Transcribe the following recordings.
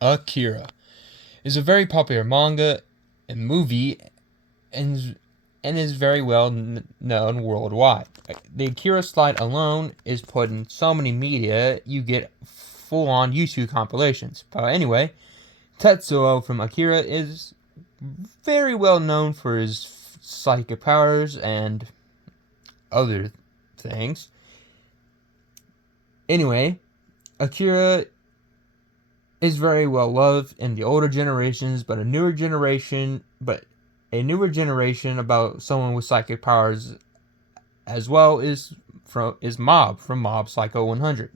Akira is a very popular manga and movie and is very well known worldwide. The Akira slide alone is put in so many media you get full on YouTube compilations. But anyway, Tetsuo from Akira is very well known for his psychic powers and other things. Anyway, Akira is very well loved in the older generations, but a newer generation about someone with psychic powers as well is Mob from Mob Psycho 100.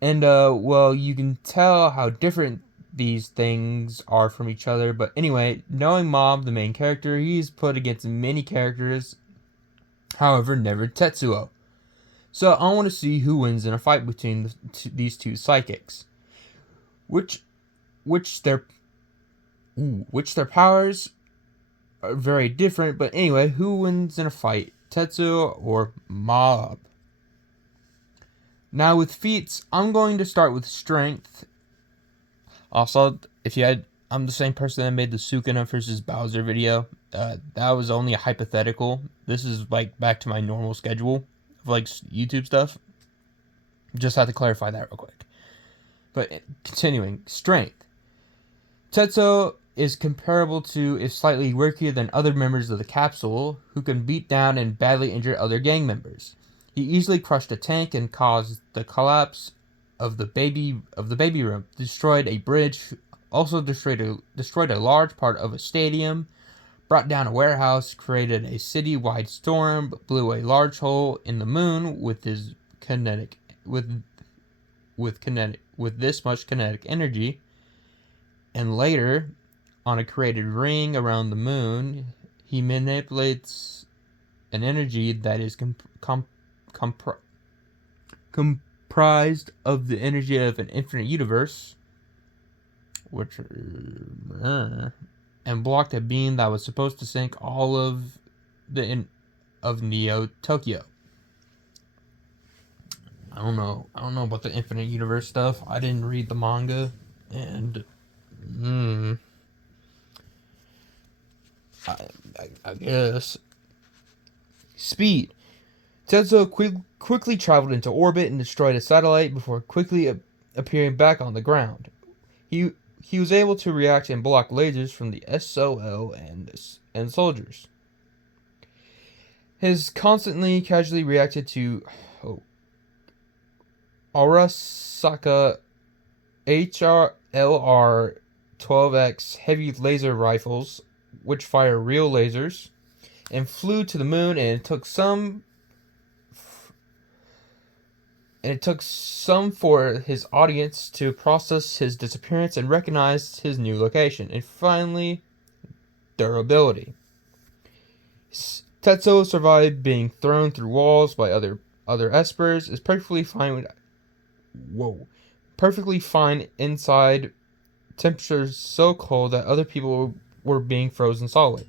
And well, you can tell how different these things are from each other. But anyway, knowing Mob, the main character, he's put against many characters, however, never Tetsuo. So I want to see who wins in a fight between these two psychics, which which their powers are very different. But anyway, who wins in a fight, Tetsuo or Mob? Now with feats, I'm going to start with strength. Also, I'm the same person that made the Sukuna versus Bowser video. That was only a hypothetical. This is like back to my normal schedule of like YouTube stuff. Just have to clarify that real quick. But continuing, strength. Tetsuo is comparable to, if slightly workier than other members of the capsule, who can beat down and badly injure other gang members. He easily crushed a tank and caused the collapse of the baby room, destroyed a bridge, also destroyed a large part of a stadium, brought down a warehouse, created a city-wide storm, blew a large hole in the moon with his kinetic with this much kinetic energy, and later, on a created ring around the moon, he manipulates an energy that is comprised of the energy of an infinite universe, and blocked a beam that was supposed to sink all of Neo Tokyo. I don't know about the infinite universe stuff. I didn't read the manga, and I guess. Speed. Tetsuo quickly traveled into orbit and destroyed a satellite before quickly appearing back on the ground. He was able to react and block lasers from the SOL and soldiers. Has constantly casually reacted to Arasaka HRLR 12X heavy laser rifles, which fire real lasers, and flew to the moon, and it took some for his audience to process his disappearance and recognize his new location. And finally, durability. Tetsuo survived being thrown through walls by other espers, is perfectly fine inside temperatures so cold that other people were being frozen solid.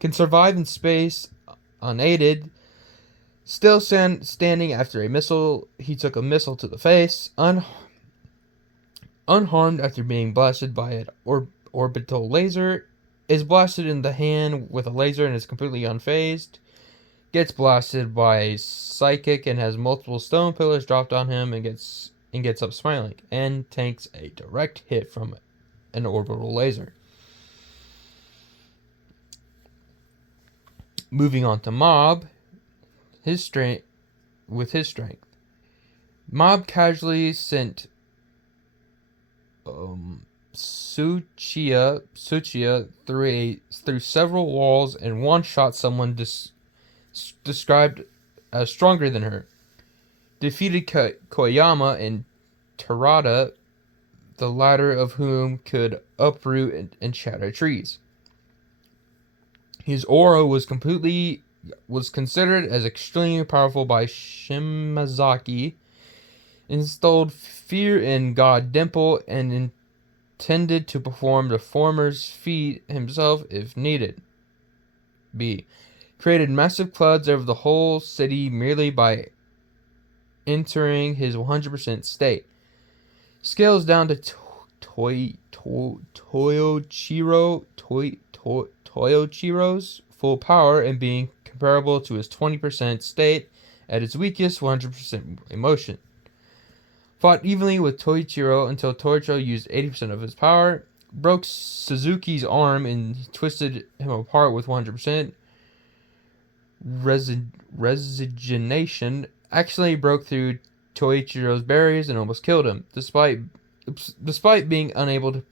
Can survive in space unaided, still standing after a missile. He took a missile to the face, unharmed after being blasted by an orbital laser, is blasted in the hand with a laser and is completely unfazed, gets blasted by a psychic and has multiple stone pillars dropped on him and gets up smiling, and takes a direct hit from an orbital laser. Moving on to Mob, his strength. Mob casually sent Tsuchiya through several walls and one-shot someone described as stronger than her. Defeated Kageyama and Terada, the latter of whom could uproot and shatter trees. His aura was considered as extremely powerful by Shimazaki, installed fear in God Dimple, and intended to perform the former's feat himself if needed. B. Created massive clouds over the whole city merely by entering his 100% state. Scales down to Toyochiro's full power and being comparable to his 20% state at its weakest, 100% emotion. Fought evenly with Toichiro until Toichiro used 80% of his power, broke Suzuki's arm and twisted him apart with 100%. Resignation accidentally broke through Toichiro's barriers and almost killed him, despite being unable to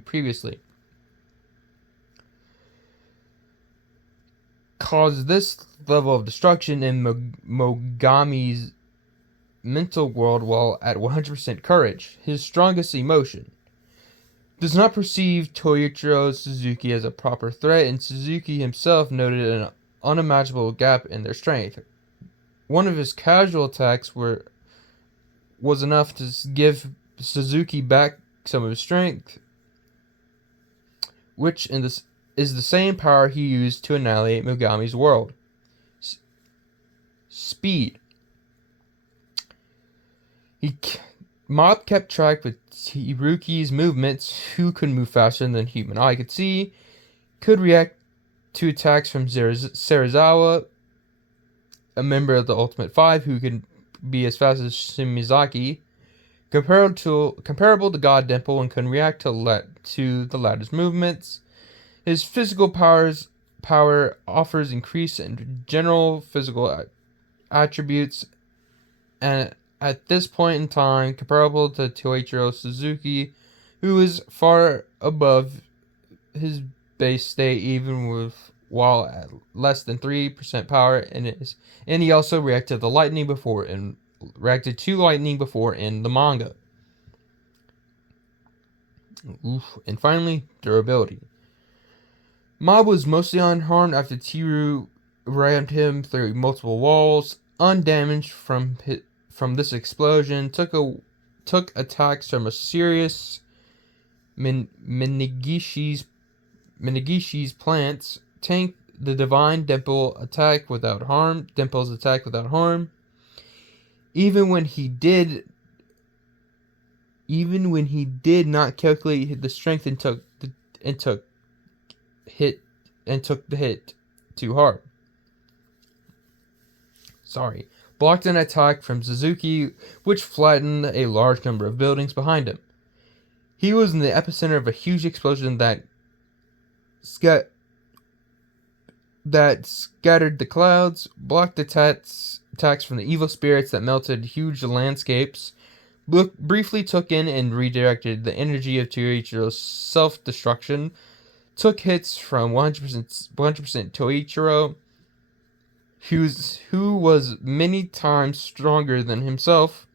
previously. Caused this level of destruction in Mogami's mental world while at 100% courage, his strongest emotion. Does not perceive Toichiro Suzuki as a proper threat, and Suzuki himself noted an unimaginable gap in their strength. One of his casual attacks was enough to give Suzuki back some of his strength, which is the same power he used to annihilate Mogami's world. Speed. Mob kept track with Hiruki's movements, who could move faster than human eye could see, could react to attacks from Serizawa, a member of the Ultimate Five who could be as fast as Shimizaki, comparable to God Dimple and can react to the latter's movements. His physical power offers increase in general physical attributes, and at this point in time, comparable to Toichiro Suzuki, who is far above his base state even while at less than 3% power, and he also reacted to lightning before in the manga. And finally, durability. Mob was mostly unharmed after Tiru rammed him through multiple walls, undamaged from this explosion, took attacks from a serious Minagishi's plants, tanked the divine Dimple's attack without harm. Even when he did not calculate the strength and took the hit too hard. Blocked an attack from Suzuki, which flattened a large number of buildings behind him. He was in the epicenter of a huge explosion that scattered the clouds, blocked attacks from the evil spirits that melted huge landscapes, briefly took in and redirected the energy of Toichiro's self-destruction, took hits from 100% Toichiro, who was many times stronger than himself,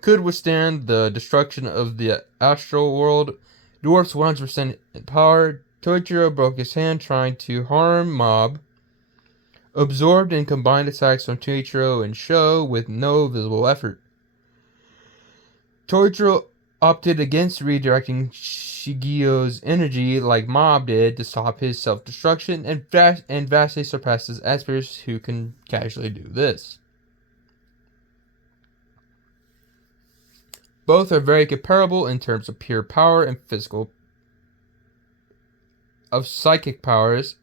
could withstand the destruction of the astral world, dwarfs 100% in power. Toichiro broke his hand trying to harm Mob, absorbed and combined attacks from Toichiro and Sho with no visible effort. Toichiro opted against redirecting Shigeo's energy like Mob did to stop his self-destruction, and vastly surpasses Espers, who can casually do this. Both are very comparable in terms of pure power and psychic powers,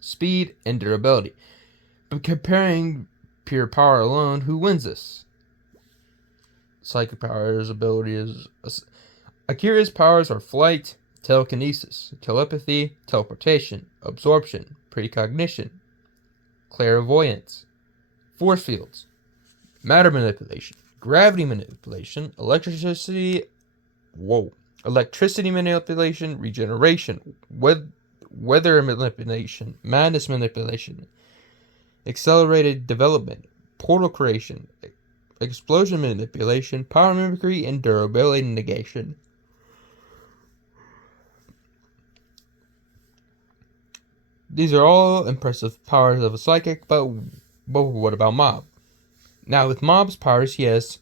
speed, and durability. But comparing pure power alone, who wins this? Psychic power's ability is... Akira's powers are flight, telekinesis, telepathy, teleportation, absorption, precognition, clairvoyance, force fields, matter manipulation, gravity manipulation, electricity manipulation, regeneration, weather manipulation, madness manipulation, accelerated development, portal creation, explosion manipulation, power mimicry, and durability negation. These are all impressive powers of a psychic, but what about Mob? Now, with Mob's powers, he has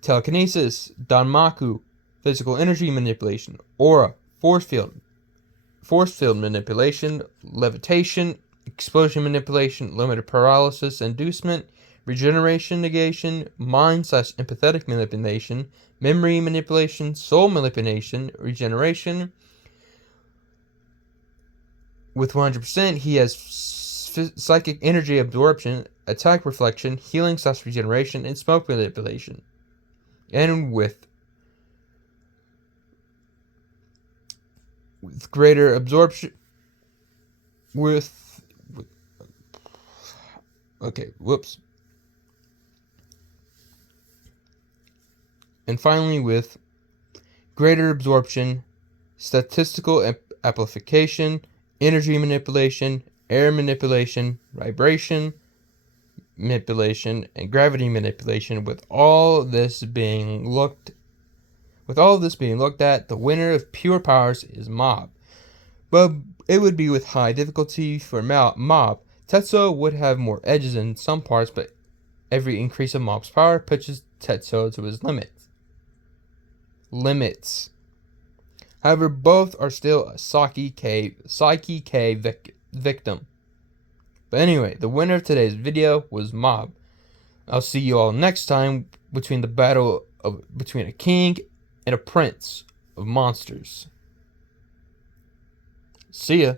telekinesis, danmaku, physical energy manipulation, aura, force field manipulation, levitation, explosion manipulation, limited paralysis inducement, regeneration negation, mind/empathetic manipulation, memory manipulation, soul manipulation, regeneration. With 100%, he has psychic energy absorption, attack reflection, healing/regeneration, and smoke manipulation. And with greater absorption, and finally with greater absorption, statistical amplification, energy manipulation, air manipulation, vibration manipulation, and gravity manipulation. With all this being looked at, the winner of pure powers is Mob. But it would be with high difficulty for Mob. Tetsuo would have more edges in some parts, but every increase of Mob's power pushes Tetsuo to his limits. However, both are still a Psyche K victim. But anyway, the winner of today's video was Mob. I'll see you all next time between the battle between a king and a prince of monsters. See ya.